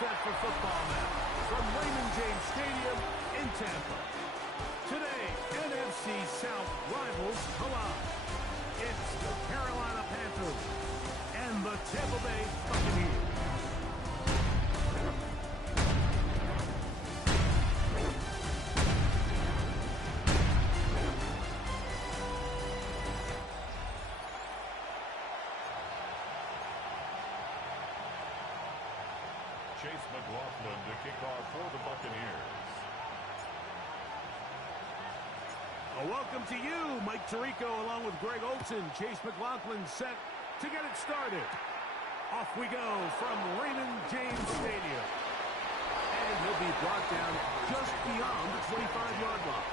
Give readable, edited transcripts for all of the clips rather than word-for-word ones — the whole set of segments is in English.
set for football now from Raymond James Stadium in Tampa. Today, NFC South rivals collide. It's the Carolina Panthers and the Tampa Bay Buccaneers. Chase McLaughlin to kick off for the Buccaneers. Welcome to you, Mike Tirico, along with Greg Olson. Chase McLaughlin set to get it started. Off we go from Raymond James Stadium. And he'll be brought down just beyond the 25-yard line.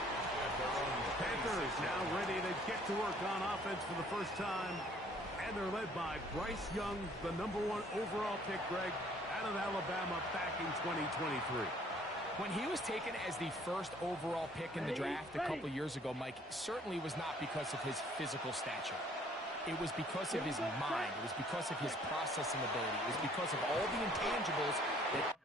Panthers now ready to get to work on offense for the first time. And they're led by Bryce Young, the #1 overall pick, Greg, out of Alabama back in 2023. When he was taken as the first overall pick in the draft a couple years ago, Mike, certainly was not because of his physical stature. It was because of his mind. It was because of his processing ability. It was because of all the intangibles that...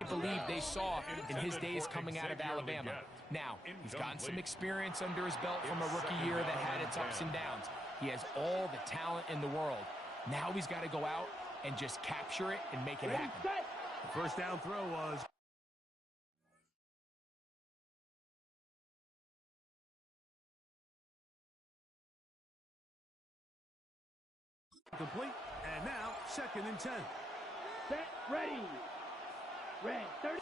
I believe they saw in his days coming out of Alabama. Now, he's gotten some experience under his belt from a rookie year that had its ups and downs. He has all the talent in the world. Now he's got to go out and just capture it and make it happen. The first down throw was complete. And now, 2nd and 10. Set, ready. Red, 30.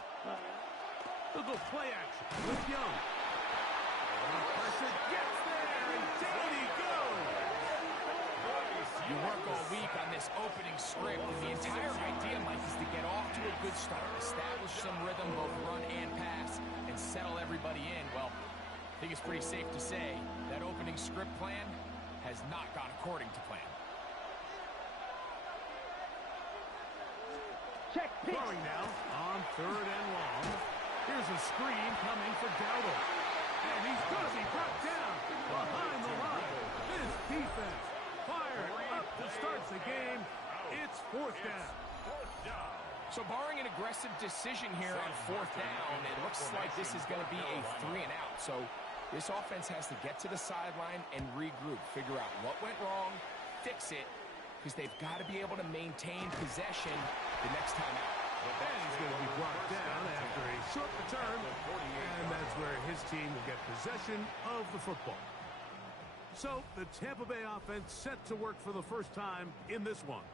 Look at play action with Young. Person gets there, and down he goes. You work all week on this opening script, and the entire idea, Mike, is to get off to a good start, establish some rhythm, both run and pass, and settle everybody in. Well, I think it's pretty safe to say that opening script plan has not gone according to plan. Check pitch. Throwing now on 3rd and long. Here's a screen coming for Dowdle. And he's going to be brought down behind the line. This defense fired up to start the game. It's 4th down. So barring an aggressive decision here on fourth down, it looks like this is going to be a 3-and-out. So this offense has to get to the sideline and regroup, figure out what went wrong, fix it, because they've got to be able to maintain possession the next time out. And he's going to be brought down after a short return, and that's where his team will get possession of the football. So the Tampa Bay offense set to work for the first time in this one.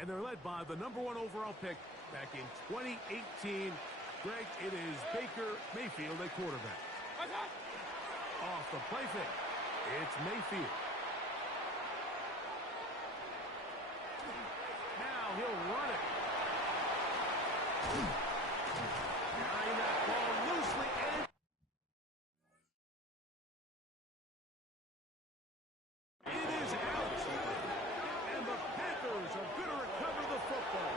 And they're led by the #1 overall pick back in 2018. Greg, it is Baker Mayfield at quarterback. Off the play fake, it's Mayfield. Now he'll run it. Carrying that ball loosely and it is out. And the Panthers are going to recover the football.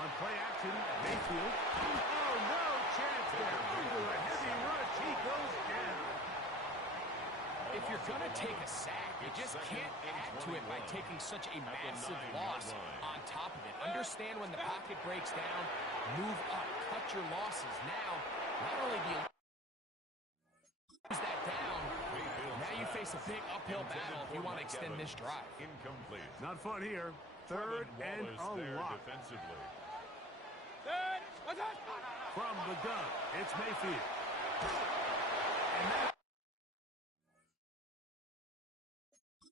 On play action, Mayfield. Oh, no chance there. Under a heavy rush, he goes down. If you're going to take a sack, you just can't add to it by taking such a massive loss on top of it. Understand when the pocket breaks down, move up, cut your losses. Now, not only do you lose that down, now you face a big uphill battle if you want to extend this drive. Incomplete. Not fun here. Third and a lot. Defensively. From the gun, it's Mayfield. And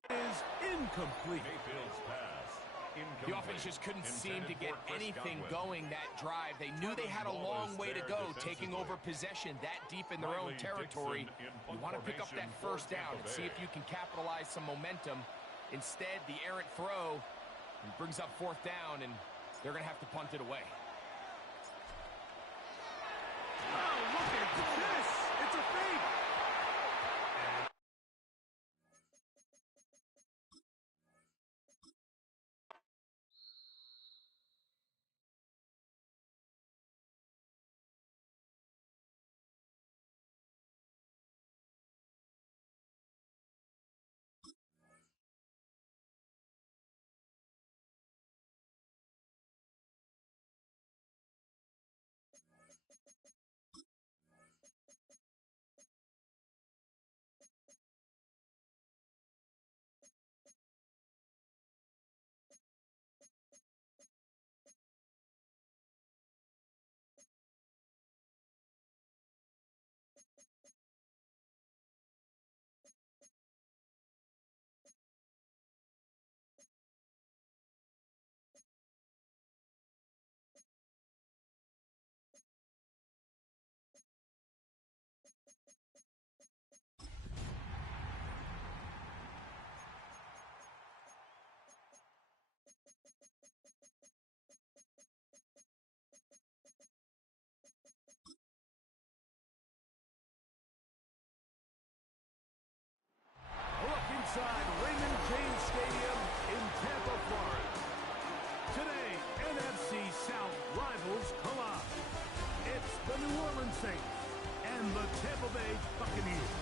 that is incomplete. Mayfield's pass. Incomplete. The offense just couldn't seem to get anything going that drive. They knew they had a long way to go, taking over possession that deep in their own territory. You want to pick up that first down and see if you can capitalize some momentum. Instead, the errant throw brings up fourth down, and they're going to have to punt it away. Oh, look at this. It's a fake. Inside Raymond James Stadium in Tampa, Florida. Today, NFC South rivals collide. It's the New Orleans Saints and the Tampa Bay Buccaneers.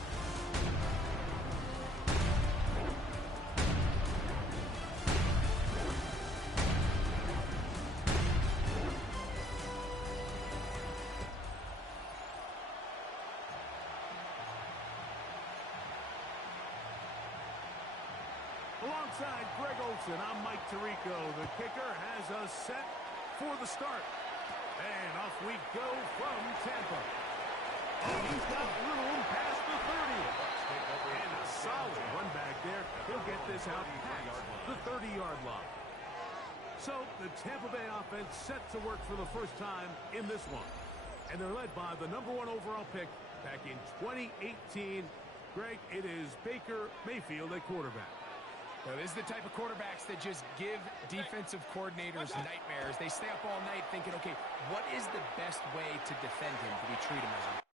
Alongside Greg Olsen, I'm Mike Tirico. The kicker has us set for the start. And off we go from Tampa. Oh, he's got room past the 30. And a solid run back there. He'll get this out past the 30-yard line. So the Tampa Bay offense set to work for the first time in this one. And they're led by the #1 overall pick back in 2018. Greg, it is Baker Mayfield at quarterback. Well, this is the type of quarterbacks that just give defensive coordinators nightmares. They stay up all night thinking, okay, what is the best way to defend him? Do we treat him as a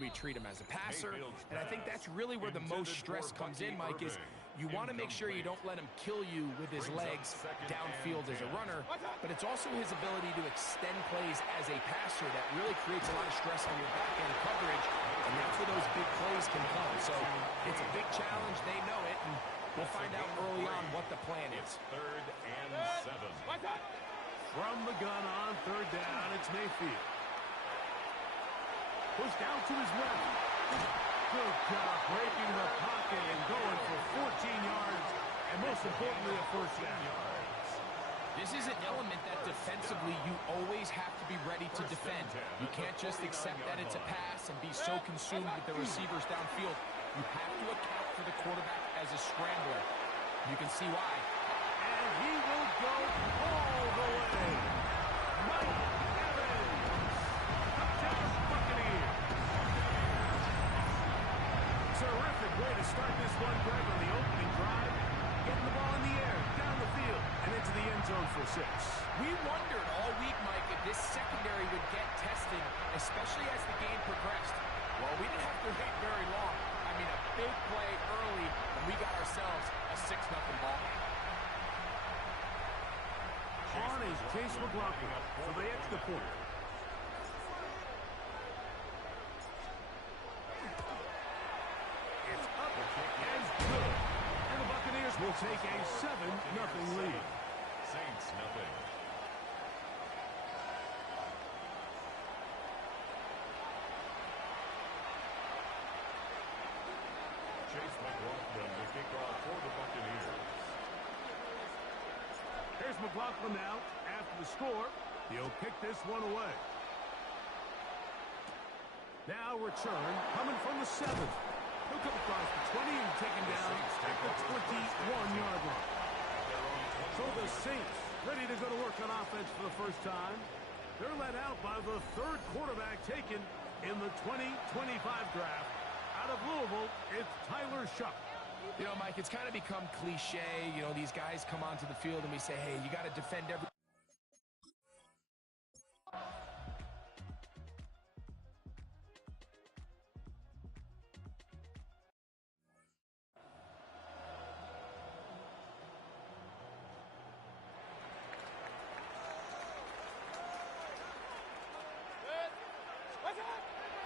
Do we treat him as a passer? And I think that's really where the most stress comes in, Mike, is you want to make sure you don't let him kill you with his legs downfield as a runner, but it's also his ability to extend plays as a passer that really creates a lot of stress on your back-end coverage, and that's where those big plays can come. So it's a big challenge. They know it, and we'll find out early on what the plan is. 3rd and 7. From the gun on 3rd down, it's Mayfield. Pushed out to his left. Good job breaking the pocket and going for 14 yards, and most importantly, a first down. This is an element that defensively you always have to be ready to defend. You can't just accept that it's a pass and be so consumed with the receivers downfield. You have to account for the quarterback as a scrambler. You can see why. And he will go all the way. Mike Evans, touchdown Buccaneers. Terrific way to start this one, Greg, on the opening drive. Getting the ball in the air, down the field, and into the end zone for 6. We wondered all week, Mike, if this secondary would get tested, especially as the game progressed. Well, we didn't have to wait very long. I mean, a big play early, and we got ourselves a 6-0 ball game. On is Chase McLaughlin for the extra point. It's up and good. And the Buccaneers will take a 7-0 lead. Saints, nothing. Chase McLaughlin to kick off for the Buccaneers. Here's McLaughlin now after the score. He'll kick this one away. Now return coming from the 7th. He'll come across the 20 and taken down at the 21-yard line. So the Saints ready to go to work on offense for the first time. They're led out by the 3rd quarterback taken in the 2025 draft. Out of Louisville, it's Tyler Shuck. You know, Mike, it's kind of become cliche. You know, these guys come onto the field and we say, hey, you got to defend every...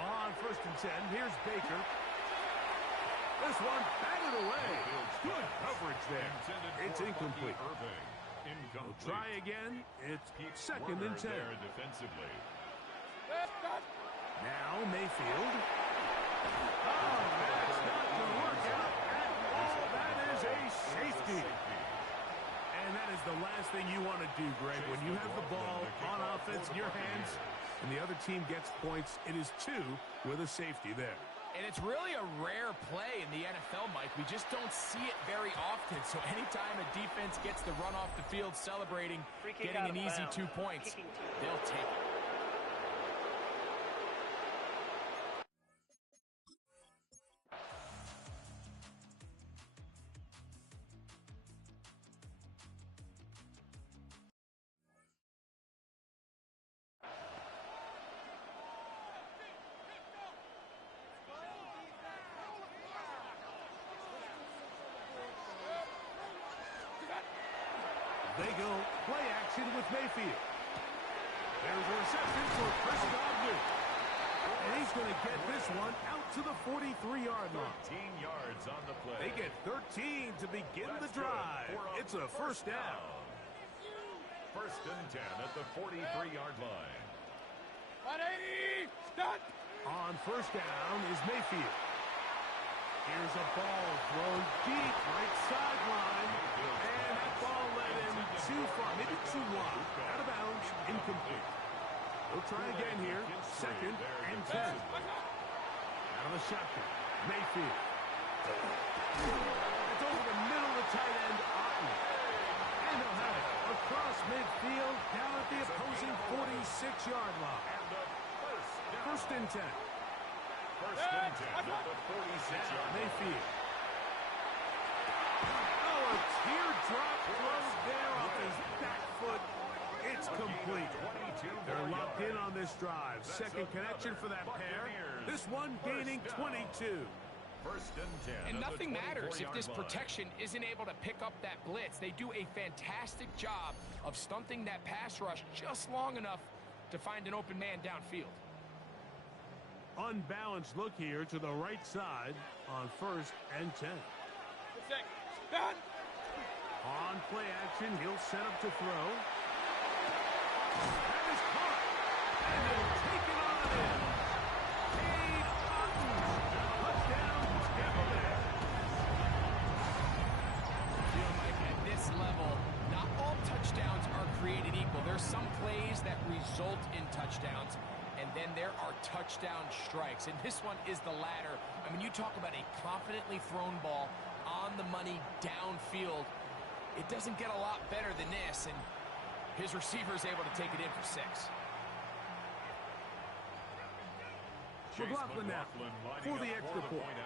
On 1st and 10, here's Baker. This one batted away. Good coverage there. It's incomplete. We'll try again. It's 2nd and 10. Defensively. Now Mayfield. Oh, that's not going to work out at all. That is a safety. And that is the last thing you want to do, Greg. When you have the ball on offense in your hands and the other team gets points, it is 2 with a safety there. And it's really a rare play in the NFL, Mike. We just don't see it very often. So anytime a defense gets the run off the field celebrating, getting an easy 2 points, they'll take it. They go play action with Mayfield. There's a reception for Chris Godwin. And he's going to get this one out to the 43-yard line. 13 yards on the play. They get 13 to begin the drive. It's a first down. 1st and 10 at the 43-yard line. 180, start. On 1st down is Mayfield. Here's a ball thrown deep right sideline. And that ball led him too far, maybe too wide. Out of bounds, incomplete. We'll try again here. 2nd and 10. Out of the shotgun, Mayfield. It's over the middle of the tight end, Otten. And they'll have it across midfield, down at the opposing 46-yard line. 1st and 10. 1st and 10 at the 46-yard line. Mayfield. Oh, a teardrop throw there off his back foot. It's complete. They're locked in on this next drive. Second connection for that pair. This one gaining 22. First and 10. And nothing matters if this line. protection isn't able to pick up that blitz. They do a fantastic job of stunting that pass rush just long enough to find an open man downfield. Unbalanced look here to the right side on 1st and 10. Done. On play action, he'll set up to throw. That is caught. And he'll take it on in. Cade Otton. Touchdown, Tampa Bay. You know, Mike, at this level, not all touchdowns are created equal. There's some plays that result in touchdowns, and then there are touchdown strikes. And this one is the latter. I mean, you talk about a confidently thrown ball on the money downfield. It doesn't get a lot better than this, and his receiver is able to take it in for 6. McLaughlin now for the extra point.